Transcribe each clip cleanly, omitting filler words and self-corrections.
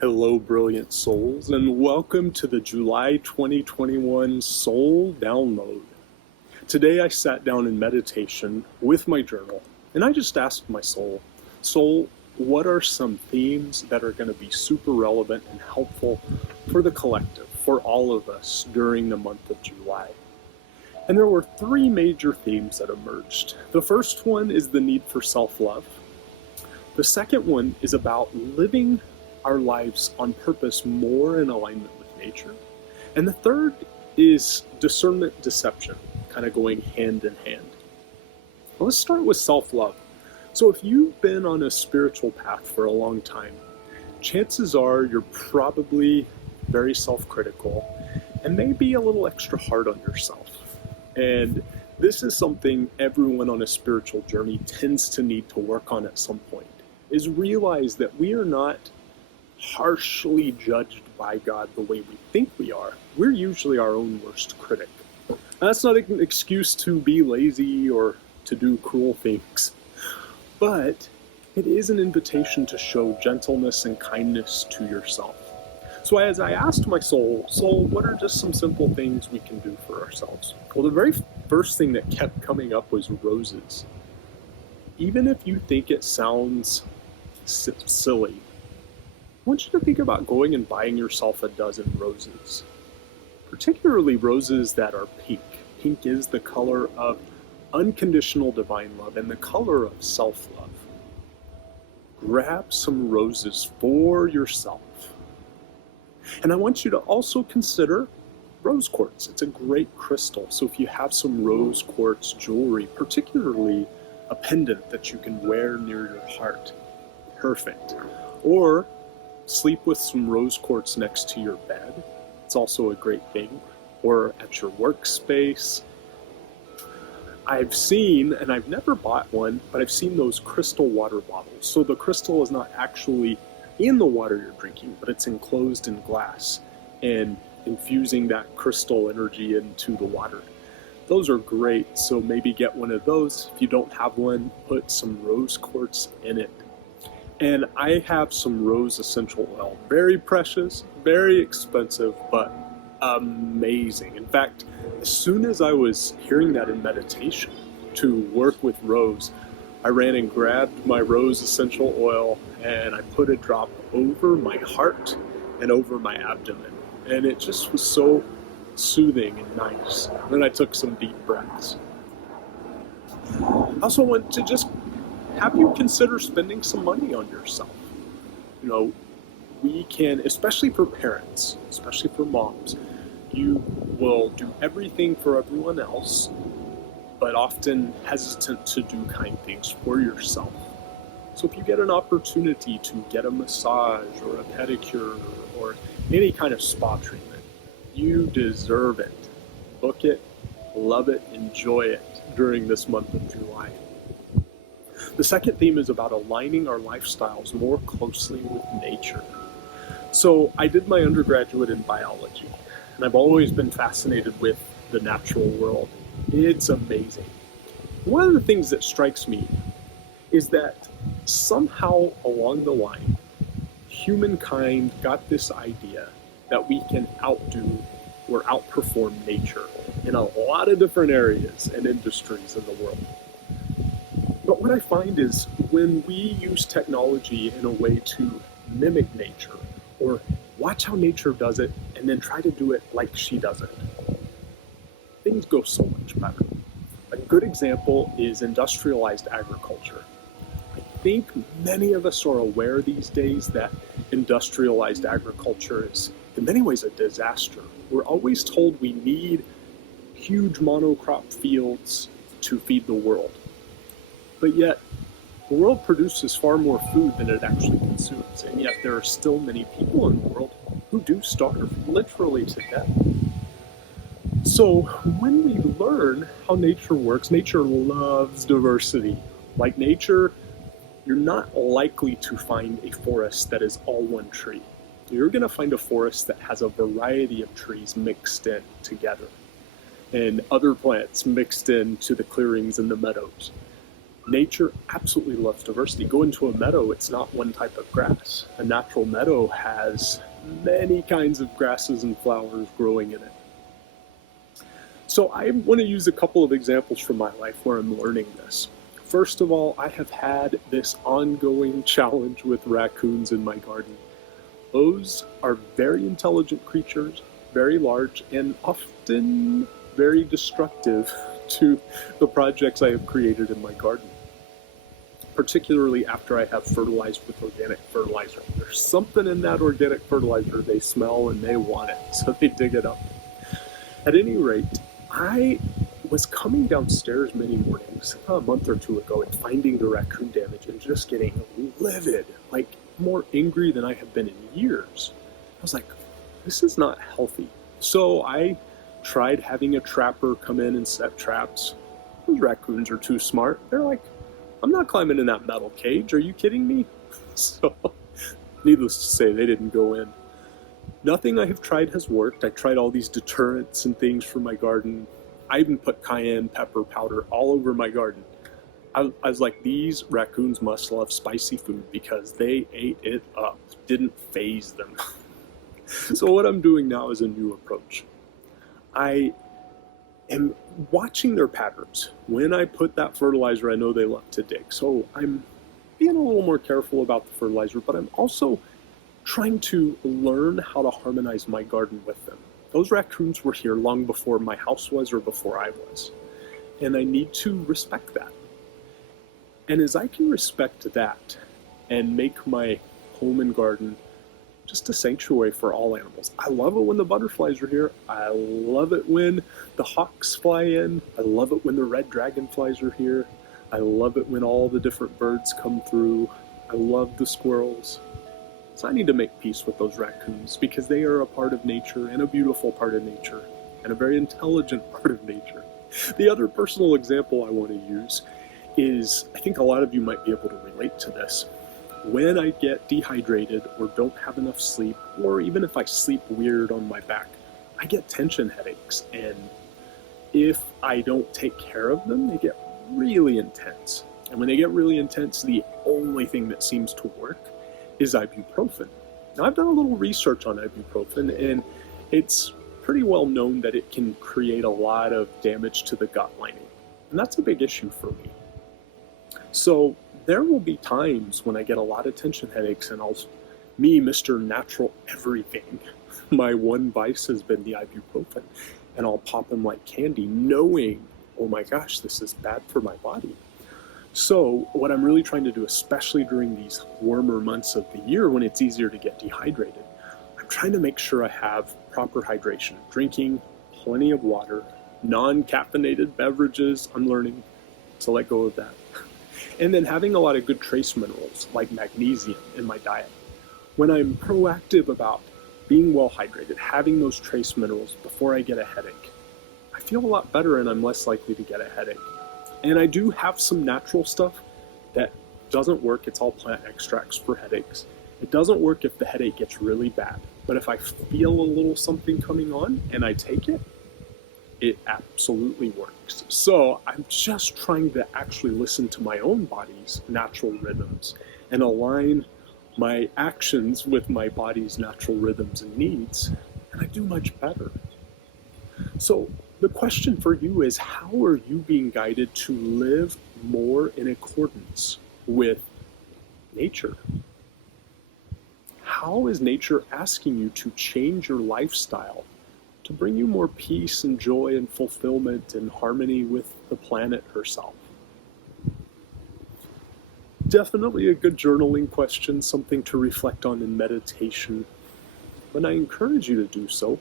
Hello, brilliant souls, and welcome to the July 2021 Soul Download. Today I sat down in meditation with my journal, and I just asked my soul, what are some themes that are going to be super relevant and helpful for the collective, for all of us during the month of July? And there were three major themes that emerged. The first one is the need for self-love. The second one is about living our lives on purpose more in alignment with nature. And the third is discernment deception, kind of going hand in hand. Well, let's start with self-love. So if you've been on a spiritual path for a long time, chances are you're probably very self-critical and maybe a little extra hard on yourself. And this is something everyone on a spiritual journey tends to need to work on at some point, is realize that we are not harshly judged by God the way we think we are. We're usually our own worst critic. Now, that's not an excuse to be lazy or to do cruel things, but it is an invitation to show gentleness and kindness to yourself. So as I asked my soul, what are just some simple things we can do for ourselves? Well, the very first thing that kept coming up was roses. Even if you think it sounds silly, I want you to think about going and buying yourself a dozen roses, particularly roses that are pink. Pink is the color of unconditional divine love and the color of self-love. Grab some roses for yourself. And I want you to also consider rose quartz. It's a great crystal. So if you have some rose quartz jewelry, particularly a pendant that you can wear near your heart, perfect. Or sleep with some rose quartz next to your bed. It's also a great thing. Or at your workspace. I've seen, and I've never bought one, but I've seen those crystal water bottles. So the crystal is not actually in the water you're drinking, but it's enclosed in glass and infusing that crystal energy into the water. Those are great, so maybe get one of those. If you don't have one, put some rose quartz in it. And I have some rose essential oil. Very precious, very expensive, but amazing. In fact, as soon as I was hearing that in meditation to work with rose, I ran and grabbed my rose essential oil and I put a drop over my heart and over my abdomen. And it just was so soothing and nice. Then I took some deep breaths. I also want to just have you consider spending some money on yourself. You know, we can, especially for parents, especially for moms, you will do everything for everyone else, but often hesitant to do kind things for yourself. So if you get an opportunity to get a massage or a pedicure or any kind of spa treatment, you deserve it. Book it, love it, enjoy it during this month of July. The second theme is about aligning our lifestyles more closely with nature. So I did my undergraduate in biology, and I've always been fascinated with the natural world. It's amazing. One of the things that strikes me is that somehow along the line, humankind got this idea that we can outdo or outperform nature in a lot of different areas and industries in the world. But what I find is when we use technology in a way to mimic nature or watch how nature does it and then try to do it like she does it, things go so much better. A good example is industrialized agriculture. I think many of us are aware these days that industrialized agriculture is in many ways a disaster. We're always told we need huge monocrop fields to feed the world. But yet, the world produces far more food than it actually consumes, and yet there are still many people in the world who do starve, literally to death. So when we learn how nature works, nature loves diversity. Like nature, you're not likely to find a forest that is all one tree. You're going to find a forest that has a variety of trees mixed in together and other plants mixed into the clearings and the meadows. Nature absolutely loves diversity. Go into a meadow, it's not one type of grass. A natural meadow has many kinds of grasses and flowers growing in it. So I want to use a couple of examples from my life where I'm learning this. First of all, I have had this ongoing challenge with raccoons in my garden. Those are very intelligent creatures, very large, and often very destructive to the projects I have created in my garden, particularly after I have fertilized with organic fertilizer. There's something in that organic fertilizer they smell and they want it, so they dig it up. At any rate, I was coming downstairs many mornings a month or two ago and finding the raccoon damage and just getting livid, like more angry than I have been in years. I was like, this is not healthy. So I tried having a trapper come in and set traps. Those raccoons are too smart. They're like, I'm not climbing in that metal cage. Are you kidding me? So, needless to say, they didn't go in. Nothing I have tried has worked. I tried all these deterrents and things for my garden. I even put cayenne pepper powder all over my garden. I was like, these raccoons must love spicy food because they ate it up. Didn't faze them. So what I'm doing now is a new approach. I am watching their patterns. When I put that fertilizer, I know they love to dig. So I'm being a little more careful about the fertilizer, but I'm also trying to learn how to harmonize my garden with them. Those raccoons were here long before my house was or before I was. And I need to respect that. And as I can respect that and make my home and garden just a sanctuary for all animals. I love it when the butterflies are here. I love it when the hawks fly in. I love it when the red dragonflies are here. I love it when all the different birds come through. I love the squirrels. So I need to make peace with those raccoons because they are a part of nature and a beautiful part of nature and a very intelligent part of nature. The other personal example I want to use is, I think a lot of you might be able to relate to this. When I get dehydrated or don't have enough sleep, or even if I sleep weird on my back, I get tension headaches. And if I don't take care of them, they get really intense. And when they get really intense, the only thing that seems to work is ibuprofen. Now, I've done a little research on ibuprofen, and it's pretty well known that it can create a lot of damage to the gut lining. And that's a big issue for me. So there will be times when I get a lot of tension headaches and me, Mr. Natural Everything, my one vice has been the ibuprofen, and I'll pop them like candy knowing, oh my gosh, this is bad for my body. So what I'm really trying to do, especially during these warmer months of the year when it's easier to get dehydrated, I'm trying to make sure I have proper hydration, drinking plenty of water, non-caffeinated beverages. I'm learning to let go of that. And then having a lot of good trace minerals like magnesium in my diet. When I'm proactive about being well hydrated, having those trace minerals before I get a headache, I feel a lot better and I'm less likely to get a headache. And I do have some natural stuff that doesn't work. It's all plant extracts for headaches. It doesn't work if the headache gets really bad. But if I feel a little something coming on and I take it, it absolutely works. So I'm just trying to actually listen to my own body's natural rhythms and align my actions with my body's natural rhythms and needs, and I do much better. So the question for you is, how are you being guided to live more in accordance with nature? How is nature asking you to change your lifestyle to bring you more peace and joy and fulfillment and harmony with the planet herself? Definitely a good journaling question, something to reflect on in meditation. And I encourage you to do so.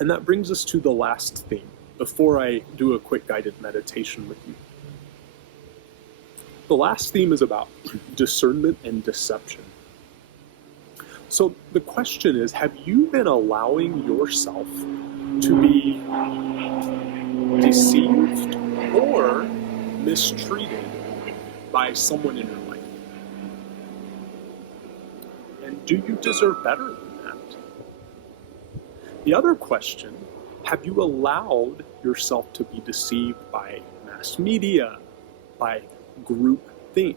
And that brings us to the last theme before I do a quick guided meditation with you. The last theme is about discernment and deception. So the question is, have you been allowing yourself to be deceived or mistreated by someone in your life? And do you deserve better than that? The other question, have you allowed yourself to be deceived by mass media, by groupthink,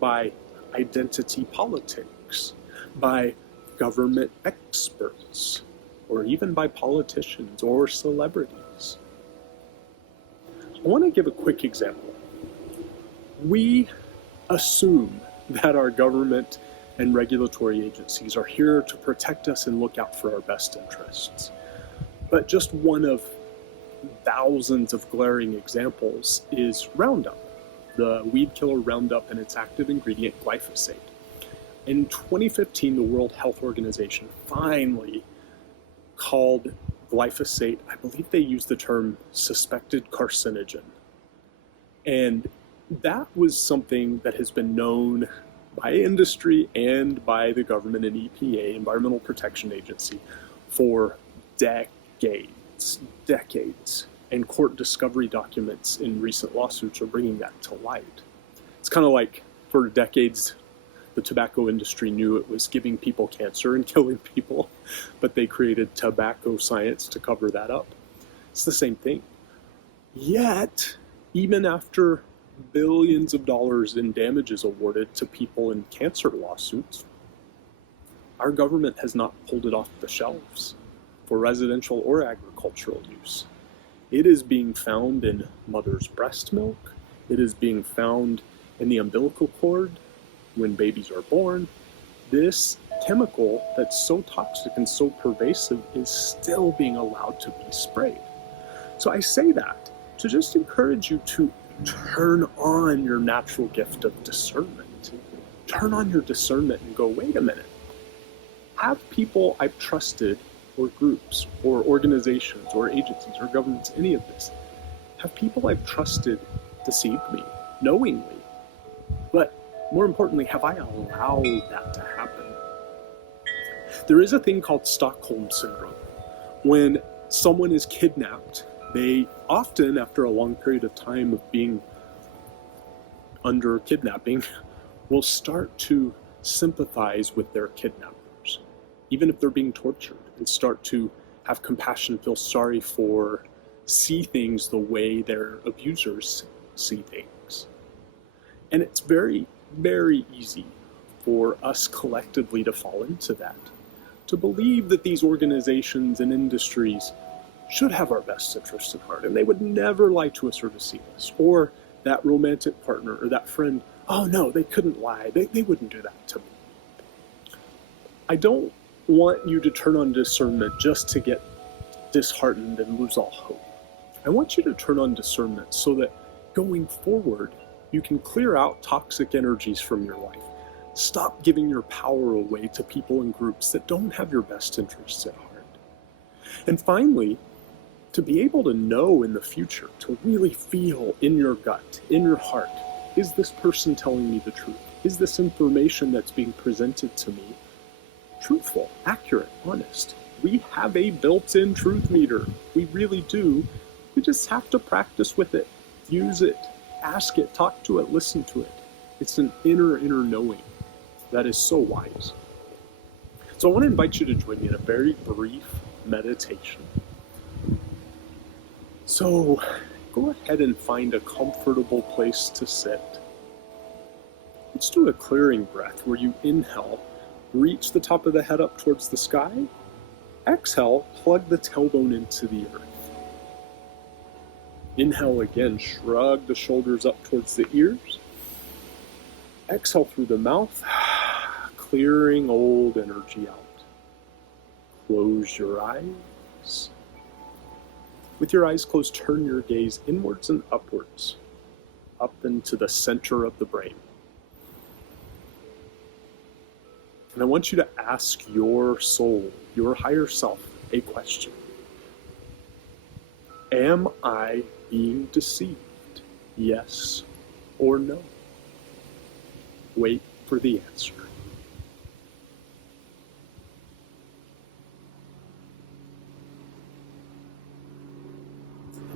by identity politics, by government experts, or even by politicians or celebrities. I want to give a quick example. We assume that our government and regulatory agencies are here to protect us and look out for our best interests. But just one of thousands of glaring examples is Roundup, the weed killer Roundup and its active ingredient glyphosate. In 2015, the World Health Organization finally called glyphosate, I believe they used the term suspected carcinogen. And that was something that has been known by industry and by the government and EPA, Environmental Protection Agency, for decades. And court discovery documents in recent lawsuits are bringing that to light. It's kind of like for decades, the tobacco industry knew it was giving people cancer and killing people, but they created tobacco science to cover that up. It's the same thing. Yet, even after billions of dollars in damages awarded to people in cancer lawsuits, our government has not pulled it off the shelves for residential or agricultural use. It is being found in mother's breast milk. It is being found in the umbilical cord when babies are born. This chemical that's so toxic and so pervasive is still being allowed to be sprayed. So I say that to just encourage you to turn on your natural gift of discernment. Turn on your discernment and go, wait a minute. Have people I've trusted, or groups, or organizations, or agencies, or governments, any of this, have people I've trusted deceived me, knowingly? But more importantly, have I allowed that to happen? There is a thing called Stockholm Syndrome. When someone is kidnapped, they often, after a long period of time of being under kidnapping, will start to sympathize with their kidnappers, even if they're being tortured, and start to have compassion, feel sorry for, see things the way their abusers see things. And it's very, very easy for us collectively to fall into that, to believe that these organizations and industries should have our best interests at heart, and they would never lie to us or deceive us. Or that romantic partner or that friend, oh no, they couldn't lie. They wouldn't do that to me. I don't want you to turn on discernment just to get disheartened and lose all hope. I want you to turn on discernment so that going forward, you can clear out toxic energies from your life. Stop giving your power away to people and groups that don't have your best interests at heart. And finally, to be able to know in the future, to really feel in your gut, in your heart, is this person telling me the truth? Is this information that's being presented to me truthful, accurate, honest? We have a built-in truth meter. We really do. We just have to practice with it, use it, ask it, talk to it, listen to it. It's an inner knowing that is so wise. So I want to invite you to join me in a very brief meditation. So go ahead and find a comfortable place to sit. Let's do a clearing breath where you inhale, reach the top of the head up towards the sky. Exhale, plug the tailbone into the earth. Inhale again, shrug the shoulders up towards the ears. Exhale through the mouth, clearing old energy out. Close your eyes. With your eyes closed, turn your gaze inwards and upwards, up into the center of the brain. And I want you to ask your soul, your higher self, a question. Am I being deceived? Yes or no? Wait for the answer.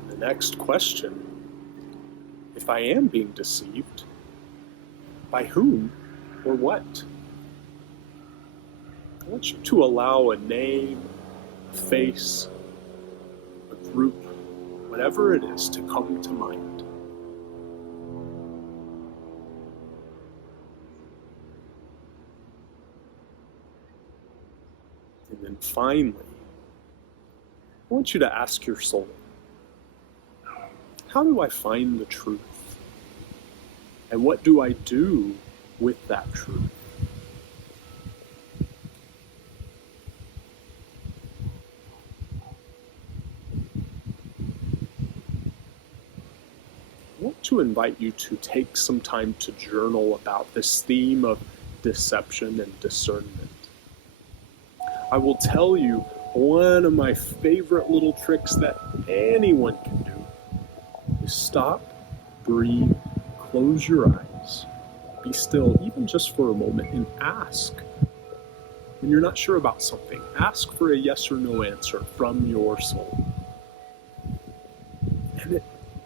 And the next question, if I am being deceived, by whom or what? I want you to allow a name, a face, a group, whatever it is to come to mind. And then finally, I want you to ask your soul, how do I find the truth? And what do I do with that truth? I want to invite you to take some time to journal about this theme of deception and discernment. I will tell you one of my favorite little tricks that anyone can do is stop, breathe, close your eyes, be still, even just for a moment, and ask. When you're not sure about something, ask for a yes or no answer from your soul. And it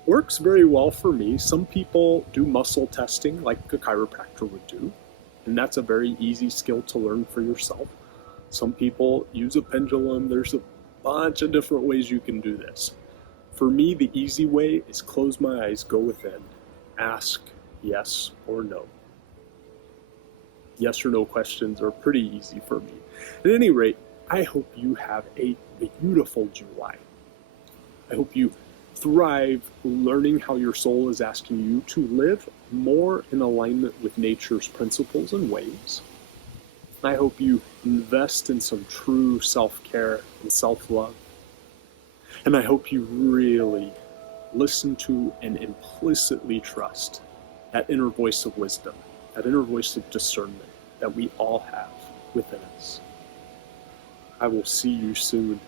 works very well for me. Some people do muscle testing like a chiropractor would do, and that's a very easy skill to learn for yourself. Some people use a pendulum. There's a bunch of different ways you can do this. For me, the easy way is close my eyes, go within, ask yes or no. Yes or no questions are pretty easy for me. At any rate, I hope you have a beautiful July. I hope you thrive learning how your soul is asking you to live more in alignment with nature's principles and ways. I hope you invest in some true self-care and self-love. And I hope you really listen to and implicitly trust that inner voice of wisdom, that inner voice of discernment that we all have within us. I will see you soon.